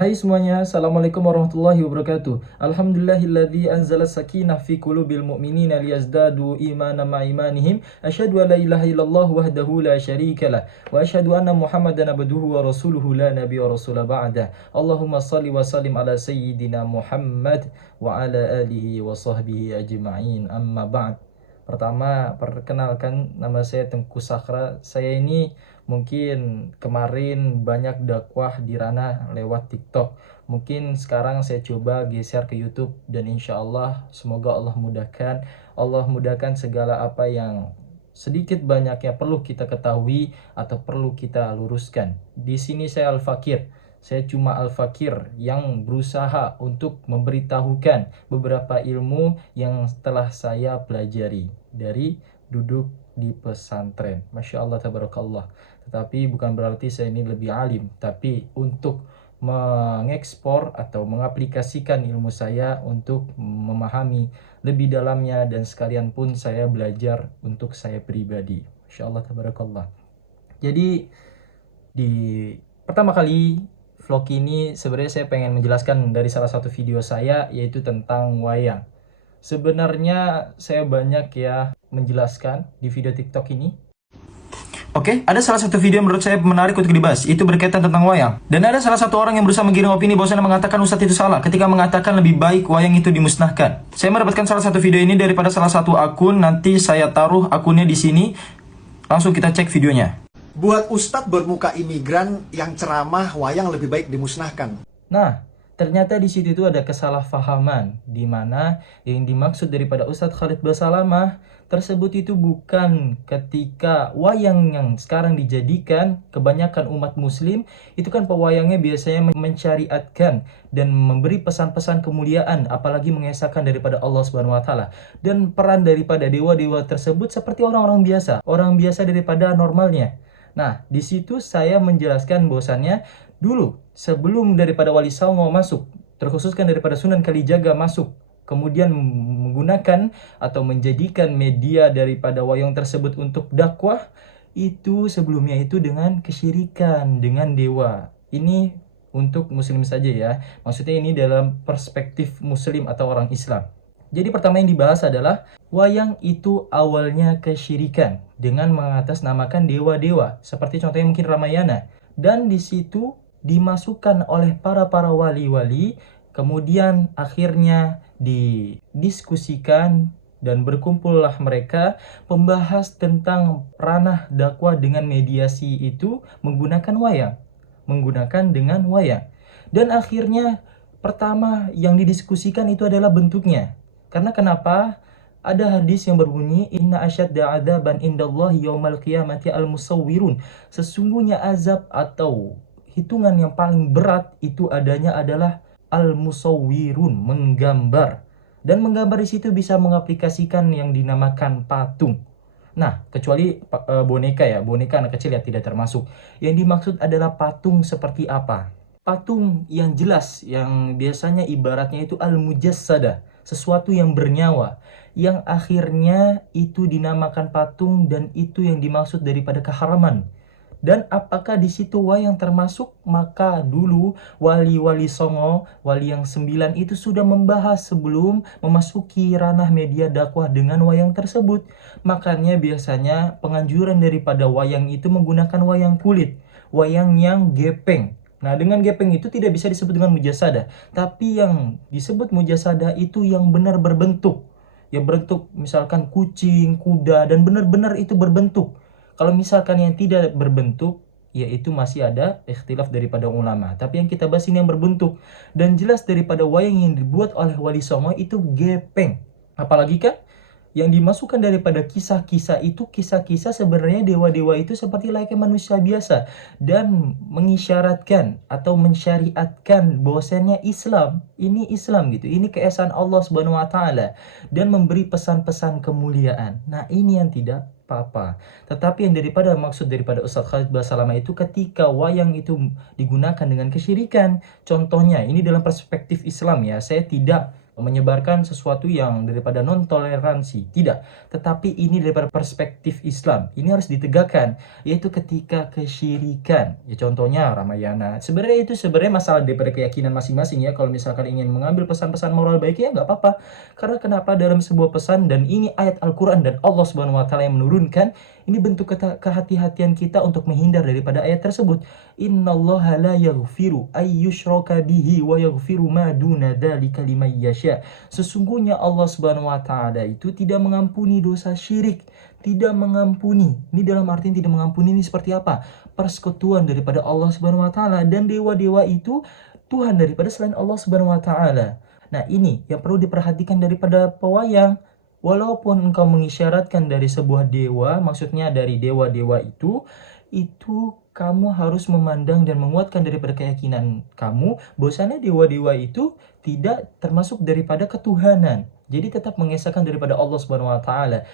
Hai semuanya, Assalamualaikum warahmatullahi wabarakatuh. Alhamdulillahilladzi anzala sakinah fi qulubil mu'minina liyazdadu imanan ma'a imanihim. Asyhadu an la ilaha illallah wahdahu la syarikalah wa asyhadu anna Muhammadan abduhu wa rasuluhu la nabiyya rasula ba'dah. Allahumma shalli wa sallim ala sayyidina Muhammad wa ala alihi wa sahbihi ajma'in. Amma ba'd. Pertama, perkenalkan nama saya Tengku Sakra. Saya ini mungkin kemarin banyak dakwah di ranah lewat TikTok. Mungkin sekarang saya coba geser ke YouTube dan insya Allah semoga Allah mudahkan segala apa yang sedikit banyaknya perlu kita ketahui atau perlu kita luruskan. Di sini saya Al-Fakir. Saya cuma Al-Fakir yang berusaha untuk memberitahukan beberapa ilmu yang telah saya pelajari dari duduk di pesantren. Masya Allah, tabarakallah. Tetapi bukan berarti saya ini lebih alim, tapi untuk mengekspor atau mengaplikasikan ilmu saya untuk memahami lebih dalamnya dan sekalian pun saya belajar untuk saya pribadi. Masya Allah, tabarakallah. Jadi di pertama kali vlog ini sebenarnya saya pengen menjelaskan dari salah satu video saya yaitu tentang wayang. Sebenarnya saya banyak ya menjelaskan di video TikTok ini. Oke, ada salah satu video yang menurut saya menarik untuk dibahas, itu berkaitan tentang wayang. Dan ada salah satu orang yang berusaha menggiring opini bahwasanya mengatakan Ustadz itu salah ketika mengatakan lebih baik wayang itu dimusnahkan. Saya mendapatkan salah satu video ini daripada salah satu akun, nanti saya taruh akunnya di sini. Langsung kita cek videonya. Buat Ustadz bermuka imigran yang ceramah wayang lebih baik dimusnahkan. Nah, ternyata di situ itu ada kesalahpahaman di mana yang dimaksud daripada Ustadz Khalid Basalamah tersebut itu bukan ketika wayang yang sekarang dijadikan kebanyakan umat muslim itu kan pewayangnya biasanya mensyariatkan dan memberi pesan-pesan kemuliaan apalagi mengesahkan daripada Allah Subhanahu wa taala, dan peran daripada dewa-dewa tersebut seperti orang biasa daripada normalnya. Nah, di situ saya menjelaskan bahwasannya dulu sebelum daripada Wali Songo masuk, terkhususkan daripada Sunan Kalijaga masuk, kemudian menggunakan atau menjadikan media daripada wayang tersebut untuk dakwah, itu sebelumnya itu dengan kesyirikan dengan dewa. Ini untuk muslim saja ya. Maksudnya ini dalam perspektif muslim atau orang Islam. Jadi pertama yang dibahas adalah wayang itu awalnya kesyirikan dengan mengatasnamakan dewa-dewa, seperti contohnya mungkin Ramayana. Dan di situ dimasukkan oleh para wali-wali, kemudian akhirnya didiskusikan dan berkumpullah mereka membahas tentang ranah dakwah dengan mediasi itu menggunakan wayang. Dan akhirnya pertama yang didiskusikan itu adalah bentuknya. Karena kenapa? Ada hadis yang berbunyi inna asyadda adzaban indallahi yaumal qiyamati al-musawwirun. Sesungguhnya azab atau hitungan yang paling berat itu adanya adalah al-musawwirun, menggambar. Dan menggambar di situ bisa mengaplikasikan yang dinamakan patung. Nah, kecuali boneka ya, boneka anak kecil ya tidak termasuk. Yang dimaksud adalah patung seperti apa? Patung yang jelas, yang biasanya ibaratnya itu al-mujassadah, sesuatu yang bernyawa, yang akhirnya itu dinamakan patung dan itu yang dimaksud daripada keharaman. Dan apakah di situ wayang termasuk? Maka dulu wali-wali Songo, wali yang 9 itu sudah membahas sebelum memasuki ranah media dakwah dengan wayang tersebut. Makanya biasanya penganjuran daripada wayang itu menggunakan wayang kulit, wayang yang gepeng. Nah, dengan gepeng itu tidak bisa disebut dengan mujasadah, tapi yang disebut mujasadah itu yang benar berbentuk. Ya berbentuk misalkan kucing, kuda, dan benar-benar itu berbentuk. Kalau misalkan yang tidak berbentuk, yaitu masih ada ikhtilaf daripada ulama. Tapi yang kita bahas ini yang berbentuk. Dan jelas daripada wayang yang dibuat oleh Wali Songo itu gepeng. Apalagi kan yang dimasukkan daripada kisah-kisah itu, kisah-kisah sebenarnya dewa-dewa itu seperti layaknya manusia biasa dan mengisyaratkan atau mensyariatkan bahwasannya Islam gitu, ini keesaan Allah Subhanahu wa taala dan memberi pesan-pesan kemuliaan. Nah, ini yang tidak apa-apa. Tetapi yang daripada maksud daripada Ustadz Khalid Basalamah itu ketika wayang itu digunakan dengan kesyirikan. Contohnya ini dalam perspektif Islam ya, saya tidak menyebarkan sesuatu yang daripada non toleransi, tidak, tetapi ini daripada perspektif Islam, ini harus ditegakkan, yaitu ketika kesyirikan, ya contohnya Ramayana, sebenarnya itu sebenarnya masalah daripada keyakinan masing-masing ya. Kalau misalkan ingin mengambil pesan-pesan moral baik ya nggak apa-apa, karena kenapa, dalam sebuah pesan, dan ini ayat Al-Quran dan Allah Subhanahu Wa Taala yang menurunkan, ini bentuk kehati-hatian kita untuk menghindar daripada ayat tersebut. Innallaha la yaghfiru ayyushraka bihi wa yaghfiru ma duna dzalika liman yasha. Sesungguhnya Allah Subhanahu wa taala itu tidak mengampuni dosa syirik, tidak mengampuni. Ini dalam artian tidak mengampuni ini seperti apa? Persekutuan daripada Allah Subhanahu wa taala, dan dewa-dewa itu Tuhan daripada selain Allah Subhanahu wa taala. Nah, ini yang perlu diperhatikan daripada pewayang. Walaupun engkau mengisyaratkan dari sebuah dewa, maksudnya dari dewa-dewa itu kamu harus memandang dan menguatkan daripada keyakinan kamu bahwasannya dewa-dewa itu tidak termasuk daripada ketuhanan. Jadi tetap mengesahkan daripada Allah Subhanahu wa taala.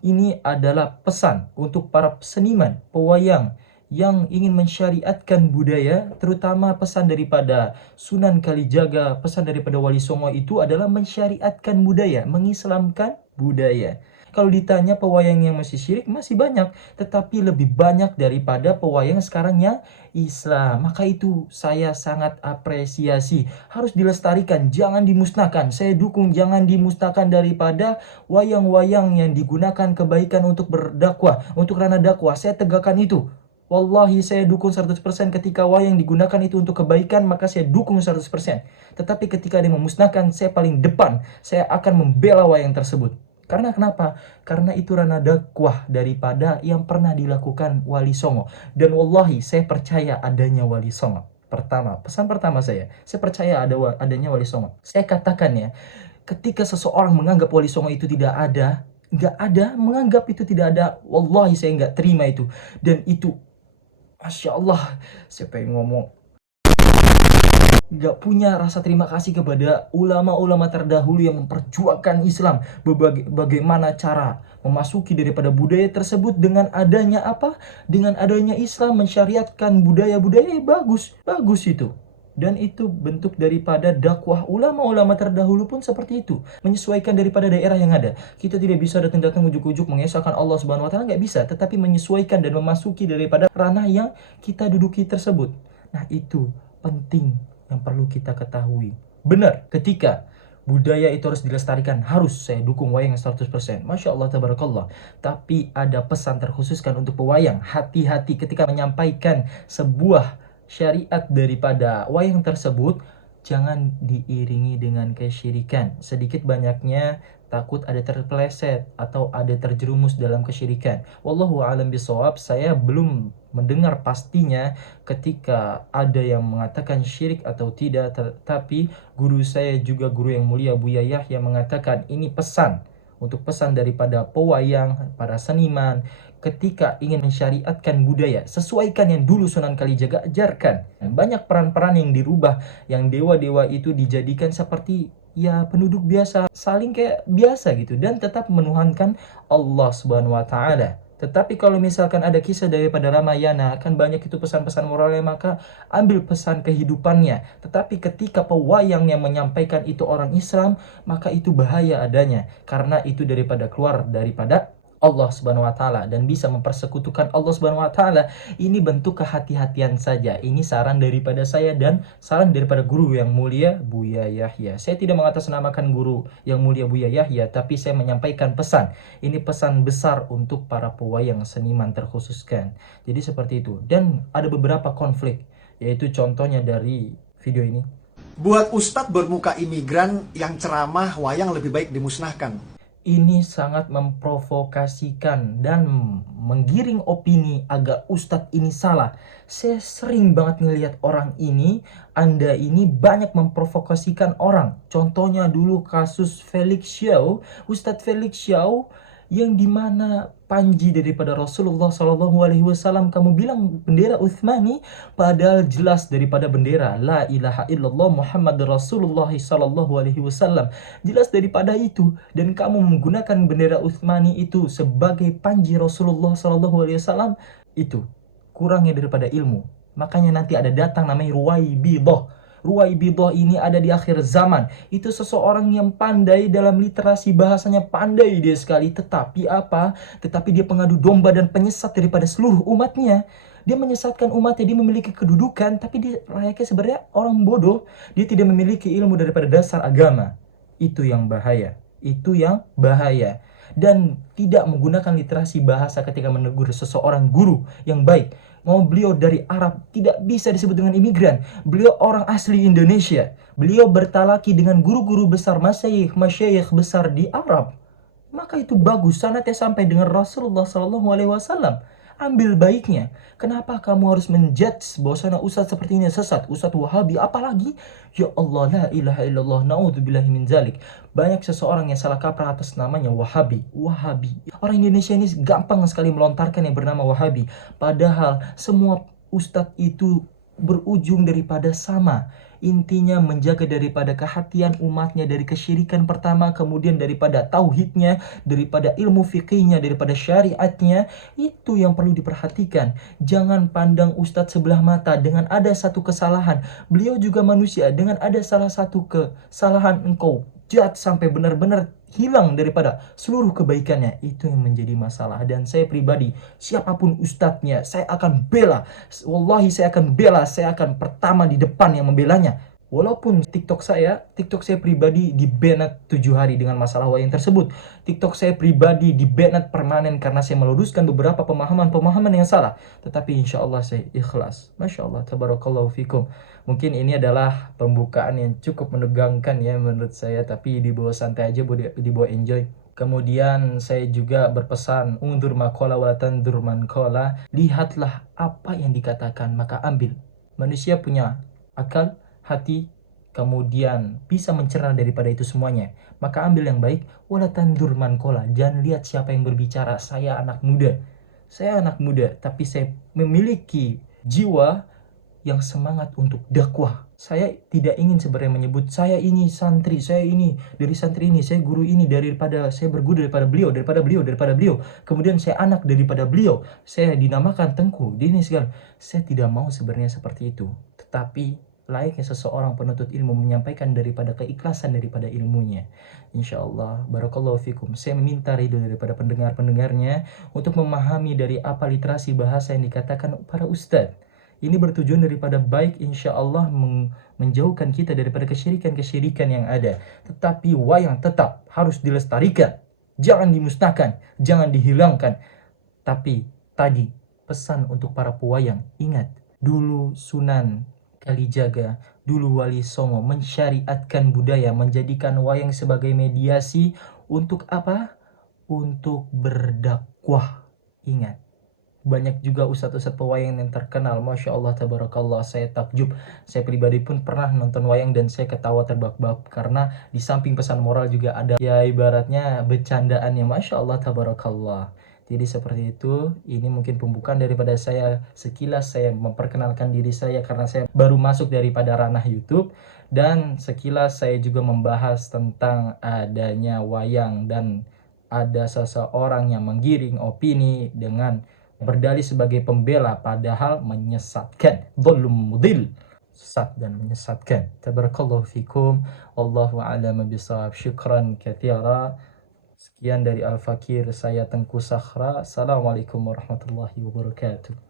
Ini adalah pesan untuk para seniman, pewayang yang ingin mensyariatkan budaya, terutama pesan daripada Sunan Kalijaga, pesan daripada Wali Songo itu adalah mensyariatkan budaya, mengislamkan budaya. Kalau ditanya pewayang yang masih syirik, masih banyak, tetapi lebih banyak daripada pewayang sekarang yang Islam. Maka itu saya sangat apresiasi, harus dilestarikan, jangan dimusnahkan. Saya dukung jangan dimusnahkan daripada wayang-wayang yang digunakan kebaikan untuk berdakwah, untuk ranah dakwah. Saya tegakkan itu. Wallahi saya dukung 100% ketika wayang digunakan itu untuk kebaikan, maka saya dukung 100%. Tetapi ketika dia memusnahkan, saya paling depan, saya akan membela wayang tersebut. Karena kenapa? Karena itu ranah dakwah daripada yang pernah dilakukan Wali Songo. Dan wallahi saya percaya adanya Wali Songo. Pertama, pesan pertama saya percaya adanya Wali Songo. Saya katakan ya, ketika seseorang menganggap Wali Songo itu tidak ada, menganggap itu tidak ada, wallahi saya nggak terima itu. Dan itu, Masya Allah, saya pengen ngomong, nggak punya rasa terima kasih kepada ulama-ulama terdahulu yang memperjuangkan Islam, bagaimana cara memasuki daripada budaya tersebut dengan adanya apa? Dengan adanya Islam mensyariatkan budaya-budaya bagus itu. Dan itu bentuk daripada dakwah ulama-ulama terdahulu pun seperti itu, menyesuaikan daripada daerah yang ada. Kita tidak bisa datang ujuk-ujuk mengesahkan Allah Subhanahu wa taala, nggak bisa, tetapi menyesuaikan dan memasuki daripada ranah yang kita duduki tersebut. Nah, itu penting yang perlu kita ketahui. Benar, ketika budaya itu harus dilestarikan, harus saya dukung wayang 100%. Masya Allah, tabarakallah. Tapi ada pesan terkhususkan untuk pewayang. Hati-hati ketika menyampaikan sebuah syariat daripada wayang tersebut, jangan diiringi dengan kesyirikan. Sedikit banyaknya takut ada terpeleset atau ada terjerumus dalam kesyirikan. Wallahu a'lam bishawab. Saya belum mendengar pastinya ketika ada yang mengatakan syirik atau tidak, tetapi guru saya juga guru yang mulia Buya Yahya mengatakan ini pesan daripada pewayang, para seniman, ketika ingin mensyariatkan budaya, sesuaikan yang dulu Sunan Kalijaga ajarkan. Banyak peran-peran yang dirubah, yang dewa-dewa itu dijadikan seperti ya penduduk biasa, saling kayak biasa gitu, dan tetap menuhankan Allah Subhanahu wa taala. Tetapi kalau misalkan ada kisah daripada Ramayana, akan banyak itu pesan-pesan moralnya, maka ambil pesan kehidupannya. Tetapi ketika pewayang yang menyampaikan itu orang Islam, maka itu bahaya adanya, karena itu keluar daripada Allah Subhanahu wa taala dan bisa mempersekutukan Allah Subhanahu wa taala. Ini bentuk kehati-hatian saja. Ini saran daripada saya dan saran daripada guru yang mulia Buya Yahya. Saya tidak mengatasnamakan guru yang mulia Buya Yahya, tapi saya menyampaikan pesan. Ini pesan besar untuk para pewayang seniman terkhususkan. Jadi seperti itu. Dan ada beberapa konflik, yaitu contohnya dari video ini. Buat ustadz bermuka imigran yang ceramah wayang lebih baik dimusnahkan. Ini sangat memprovokasikan dan menggiring opini agak ustadz ini salah. Saya sering banget ngelihat orang ini, Anda ini banyak memprovokasikan orang. Contohnya dulu kasus Felix Xiao, Ustadz Felix Xiao, yang dimana panji daripada Rasulullah SAW kamu bilang bendera Utsmani, padahal jelas daripada bendera La ilaha illallah Muhammad Rasulullah SAW, jelas daripada itu, dan kamu menggunakan bendera Utsmani itu sebagai panji Rasulullah SAW, itu kurangnya daripada ilmu. Makanya nanti ada datang namanya Ruwaibidah. Ruwaibidah ini ada di akhir zaman. Itu seseorang yang pandai dalam literasi bahasanya, pandai dia sekali. Tetapi apa? Tetapi dia pengadu domba dan penyesat daripada seluruh umatnya. Dia menyesatkan umatnya, dia memiliki kedudukan, tapi dia layaknya sebenarnya orang bodoh. Dia tidak memiliki ilmu daripada dasar agama. Itu yang bahaya. Itu yang bahaya. Dan tidak menggunakan literasi bahasa ketika menegur seseorang guru yang baik. Mau beliau dari Arab, tidak bisa disebut dengan imigran. Beliau orang asli Indonesia. Beliau bertalaki dengan guru-guru besar, masyayikh besar di Arab. Maka itu bagus, sanatnya sampai dengan Rasulullah SAW. Ambil baiknya. Kenapa kamu harus menjudge bahwasanya ustadz seperti ini sesat, ustadz Wahabi, apalagi? Ya Allah, la ilaha illallah, naudzubillahi min zalik. Banyak seseorang yang salah kaprah atas namanya Wahabi. Wahabi. Orang Indonesia ini gampang sekali melontarkan yang bernama Wahabi. Padahal semua ustadz itu berujung daripada sama. Intinya menjaga daripada kehatian umatnya dari kesyirikan pertama, kemudian daripada tauhidnya, daripada ilmu fikihnya, daripada syariatnya. Itu yang perlu diperhatikan. Jangan pandang ustadz sebelah mata dengan ada satu kesalahan. Beliau juga manusia, dengan ada salah satu kesalahan engkau judge sampai benar-benar hilang daripada seluruh kebaikannya. Itu yang menjadi masalah. Dan saya pribadi, siapapun ustadznya, saya akan bela. Wallahi saya akan bela, saya akan pertama di depan yang membelanya. Walaupun TikTok saya pribadi di-banned 7 hari dengan masalah wayang tersebut. TikTok saya pribadi di-banned permanen karena saya meluruskan beberapa pemahaman yang salah. Tetapi insya Allah saya ikhlas. Masya Allah, tabarakallahu fikum. Mungkin ini adalah pembukaan yang cukup menegangkan ya menurut saya. Tapi dibawa santai aja, dibawa enjoy. Kemudian saya juga berpesan, undur maqala wa tandur man qala. Lihatlah apa yang dikatakan, maka ambil. Manusia punya akal, hati, kemudian bisa mencerna daripada itu semuanya. Maka ambil yang baik, wala tandur man qala. Jangan lihat siapa yang berbicara. Saya anak muda, tapi saya memiliki jiwa yang semangat untuk dakwah. Saya tidak ingin sebenarnya menyebut saya ini santri, saya ini dari santri ini, saya guru ini, daripada saya berguru daripada beliau. Kemudian saya anak daripada beliau, saya dinamakan Tengku, ini segala. Saya tidak mau sebenarnya seperti itu. Tetapi layaknya seseorang penuntut ilmu menyampaikan daripada keikhlasan daripada ilmunya. Insyaallah, barakallahu fikum. Saya meminta ridho daripada pendengar-pendengarnya untuk memahami dari apa literasi bahasa yang dikatakan para ustadz. Ini bertujuan daripada baik, insya Allah menjauhkan kita daripada kesyirikan-kesyirikan yang ada. Tetapi wayang tetap harus dilestarikan. Jangan dimusnahkan, jangan dihilangkan. Tapi tadi pesan untuk para pewayang, ingat, dulu Sunan Kalijaga, dulu Wali Songo mensyariatkan budaya, menjadikan wayang sebagai mediasi untuk apa? Untuk berdakwah. Ingat. Banyak juga ustadz-ustadz pewayang yang terkenal, Masya Allah, tabarakallah, saya takjub. Saya pribadi pun pernah nonton wayang dan saya ketawa terbahak-bahak karena di samping pesan moral juga ada ya ibaratnya bercandaannya, Masya Allah, tabarakallah. Jadi seperti itu, ini mungkin pembukaan daripada saya. Sekilas saya memperkenalkan diri saya karena saya baru masuk daripada ranah YouTube. Dan sekilas saya juga membahas tentang adanya wayang dan ada seseorang yang menggiring opini dengan berdalih sebagai pembela padahal menyesatkan, dzulum mudil, sesat dan menyesatkan. Tabarakallahu fikum, wallahu a'lam bishawab. Syukran katsira. Sekian dari Al Fakir, saya Tengku Sakhra. Assalamualaikum warahmatullahi wabarakatuh.